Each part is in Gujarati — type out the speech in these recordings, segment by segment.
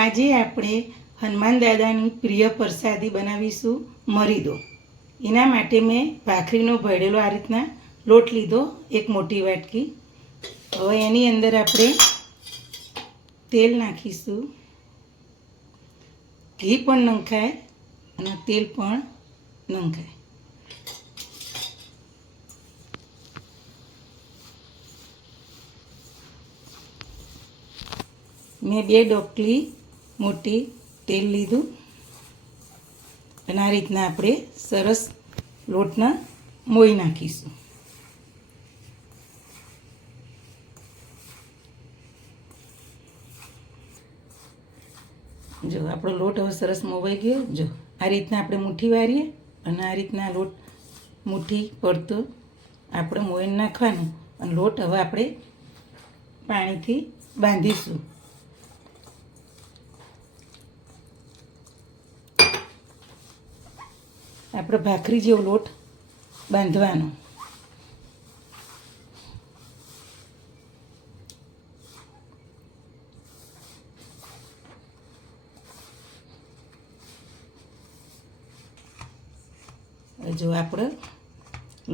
આજે આપણે હનુમાન દાદાની પ્રિય પ્રસાદી બનાવીશું મરીદો. એના માટે મેં ભાખરીનો ભળેલો આ રીતના લોટ લીધો, એક મોટી વાટકી. હવે એની અંદર આપણે તેલ નાખીશું. ઘી પણ નંખાય અને તેલ પણ નંખાય. મેં 2 ડોકલી મોટી તેલ લીધું અને આ રીતના આપણે સરસ લોટના મોઈ નાખીશું. જો આપણો લોટ હવે સરસ મોવાઈ ગયો. જો આ રીતના આપણે મુઠ્ઠી વારીએ અને આ રીતના લોટ મુઠ્ઠી પડતો આપણે મોઈને નાખવાનું અને લોટ હવે આપણે પાણીથી બાંધીશું. આપણે ભાખરી જેવો લોટ બાંધવાનો. જો આપણો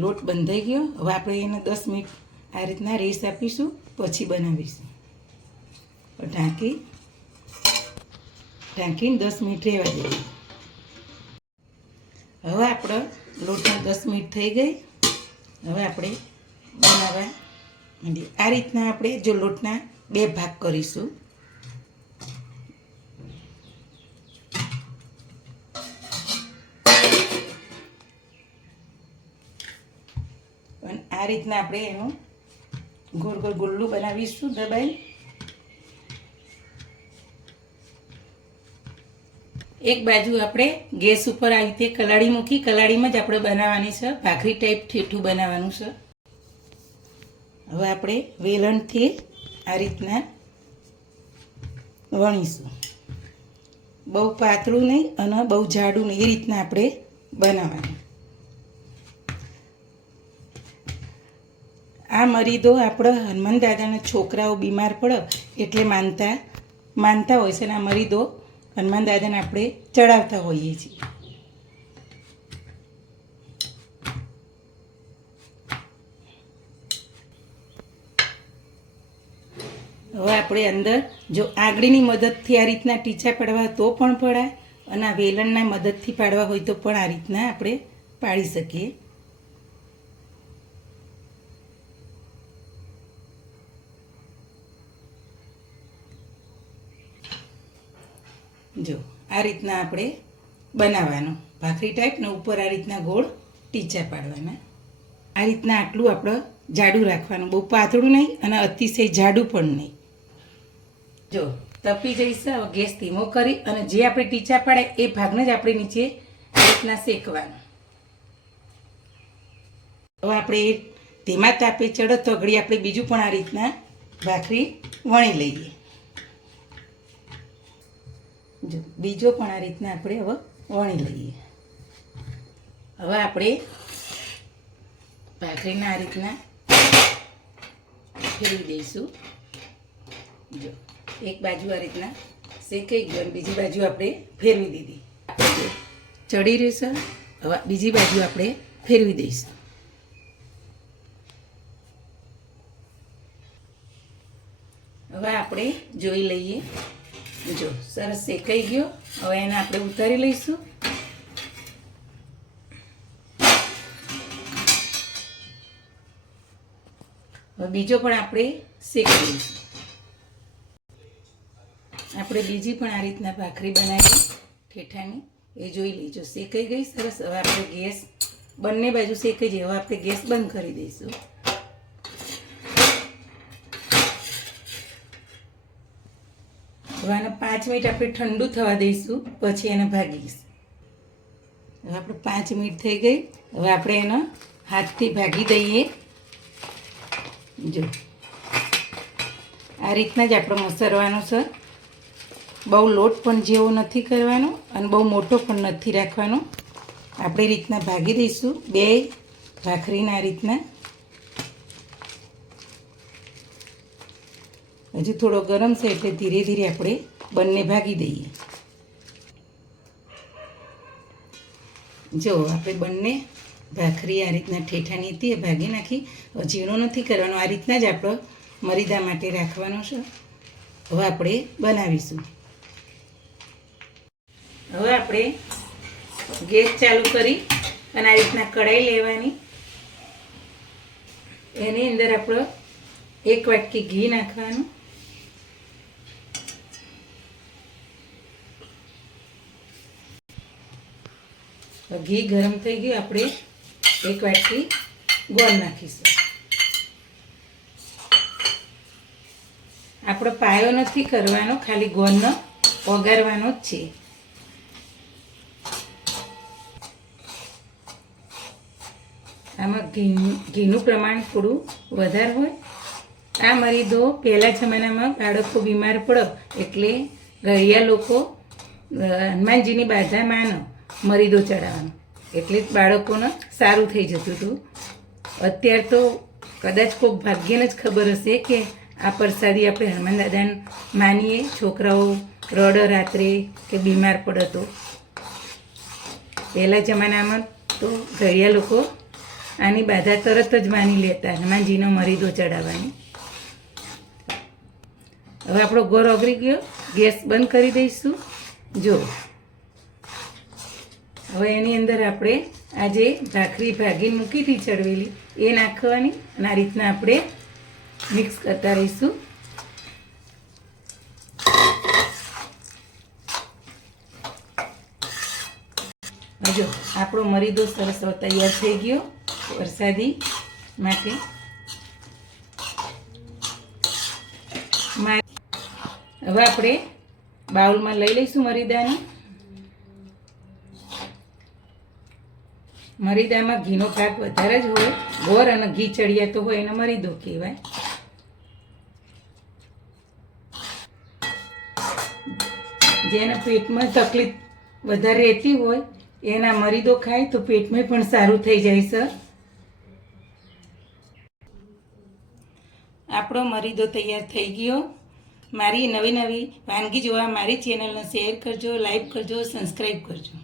લોટ બંધાઈ ગયો. હવે આપણે એને 10 મિનિટ આ રીતના રેસ આપીશું, પછી બનાવીશું. ઢાંકીને 10 મિનિટ રહેવા દઈએ. હવે આપણો લોટમાં 10 મિનિટ થઈ ગઈ. હવે આપણે બનાવવા માંડીએ. આ રીતના આપણે જો લોટના 2 ભાગ કરીશું. અને આ રીતના આપણે એનું ગોળ ગોળ ગુલ્લું બનાવીશું દબાઈ. એક બાજુ આપણે ગેસ ઉપર આવી રીતે કલાડી મૂકી, કલાડીમાં જ આપણે બનાવવાની છે. ભાખરી ટાઈપ ઠેઠું બનાવવાનું છે. હવે આપણે વેલણથી આ રીતના વણીશું. બહુ પાતળું નહીં અને બહુ જાડું નહીં, એ રીતના આપણે બનાવવાનું. આ મરીદો આપણે હનુમાન દાદાના છોકરાઓ બીમાર પડે એટલે માનતા હોય છે ને આ મરીદો હનુમાન દાદાને આપણે ચડાવતા હોઈએ છીએ. હવે આપણે અંદર જો આંગળીની મદદથી આ રીતના ટીચા પાડવા તો પણ પડાય અને આ વેલણના મદદથી પાડવા હોય તો પણ આ રીતના આપણે પાડી શકીએ. જો આ રીતના આપણે બનાવવાનો ભાખરી ટાઈપ ને ઉપર આ રીતના ગોળ ટીચા પાડવાના. આ રીતના આટલું આપણે જાડું રાખવાનું, બહુ પાતળું નહીં અને અતિશય જાડું પણ નહીં. જો તપી જઈશે. હવે ગેસ ધીમો કરી અને જે આપણે ટીચા પાડે એ ભાગને જ આપણે નીચે આ રીતના શેકવાનો. હવે આપણે એ ધીમા તાપે ચડે તો ઘડી આપણે બીજું પણ આ રીતના ભાખરી વણી લઈએ. જો બીજો પણ આ રીતના આપણે હવે વણી લઈએ. હવે આપણે ભાખરીને આ રીતના ફેરવી દઈશું. જો એક બાજુ આ રીતના શેકાઈ ગયો અને બીજી બાજુ આપણે ફેરવી દીધી. ચડી રહેશે. હવે બીજી બાજુ આપણે ફેરવી દઈશું. હવે આપણે જોઈ લઈએ. જો સરસ શેકાઈ ગયો. હવે એને આપણે ઉતારી લઈશું. હવે બીજો પણ આપણે શેકી લઈશું. આપણે બીજી પણ આ રીતના ભાખરી બનાવી ઠેઠાની એ જોઈ લઈજો. શેકાઈ ગઈ સરસ. હવે આપણે ગેસ બંને બાજુ શેકાઈ જાય. હવે આપણે ગેસ બંધ કરી દઈશું. હવે આને 5 મિનિટ આપણે ઠંડુ થવા દઈશું, પછી એને ભાગીશું. હવે આપણે 5 મિનિટ થઈ ગઈ. હવે આપણે એને હાથથી ભાગી દઈએ. જો આ રીતના જ આપણે મસરવાનો છે. બહુ લોટ પણ જેવો નથી કરવાનો અને બહુ મોટો પણ નથી રાખવાનો. આપણે રીતના ભાગી દઈશું 2 ભાખરીને આ રીતના. હજી થોડો ગરમ છે એટલે ધીરે ધીરે આપણે બંને ભાગી દઈએ. જો આપણે બંને ભાખરી આ રીતના ઠેઠાની હતી એ ભાગી નાખી. ઝીણો નથી કરવાનો, આ રીતના જ આપણો મરીદા માટે રાખવાનો છે. હવે આપણે બનાવીશું. હવે આપણે ગેસ ચાલુ કરી અને આ રીતના કઢાઈ લેવાની. એની અંદર આપણો 1 વાટકી ઘી નાખવાનું. ઘી ગરમ થઈ ગયું. આપણે 1 વાટકી ગોળ નાખીશું. આપણો પાયો નથી કરવાનો, ખાલી ગોળનો વઘારવાનો જ છે. આમાં ઘીનું પ્રમાણ થોડું વધારે હોય. આ મરીદો પહેલાં જમાનામાં બાળકો બીમાર પડે એટલે ઘડિયા લોકો હનુમાનજીની બાધામાં મરીદો ચડાવવાનો, એટલે બાળકોને સારું થઈ જતું હતું. અત્યારે તો કદાચ કોઈક ભાગ્યને જ ખબર હશે કે આ પ્રસાદી આપણે હનુમાન દાદાને માનીએ. છોકરાઓ રડે રાત્રે કે બીમાર પડે તો. પહેલાં જમાનામાં તો ઘડિયા લોકો આની બાધા તરત જ માની લેતા, હનુમાનજીનો મરીદો ચડાવવાની. હવે આપણો ગોળ ઓગળી ગયો. ગેસ બંધ કરી દઈશું. જો હવે એની અંદર આપણે આ જે ભાખરી ભાગી મૂકી હતી ચડવેલી એ નાખવાની અને આ રીતના આપણે મિક્સ કરતા રહીશું. જો આપણો મરીદો સરસ તૈયાર થઈ ગયો પ્રસાદી માટે. હવે આપણે બાઉલમાં લઈ લઈશું મરીદાને. મરીદામાં ઘીનો ભાગ વધારે જ હોય. ગોળ અને ઘી ચડિયાતો હોય એને મરીદો કહેવાય. જેના પેટમાં તકલીફ વધારે રહેતી હોય એના મરીદો ખાય તો પેટમાં પણ સારું થઈ જાય છે. આપણો મરીદો તૈયાર થઈ ગયો. મારી નવી નવી વાનગી જોવા મારી ચેનલને શેર કરજો, લાઈક કરજો, સબસ્ક્રાઈબ કરજો.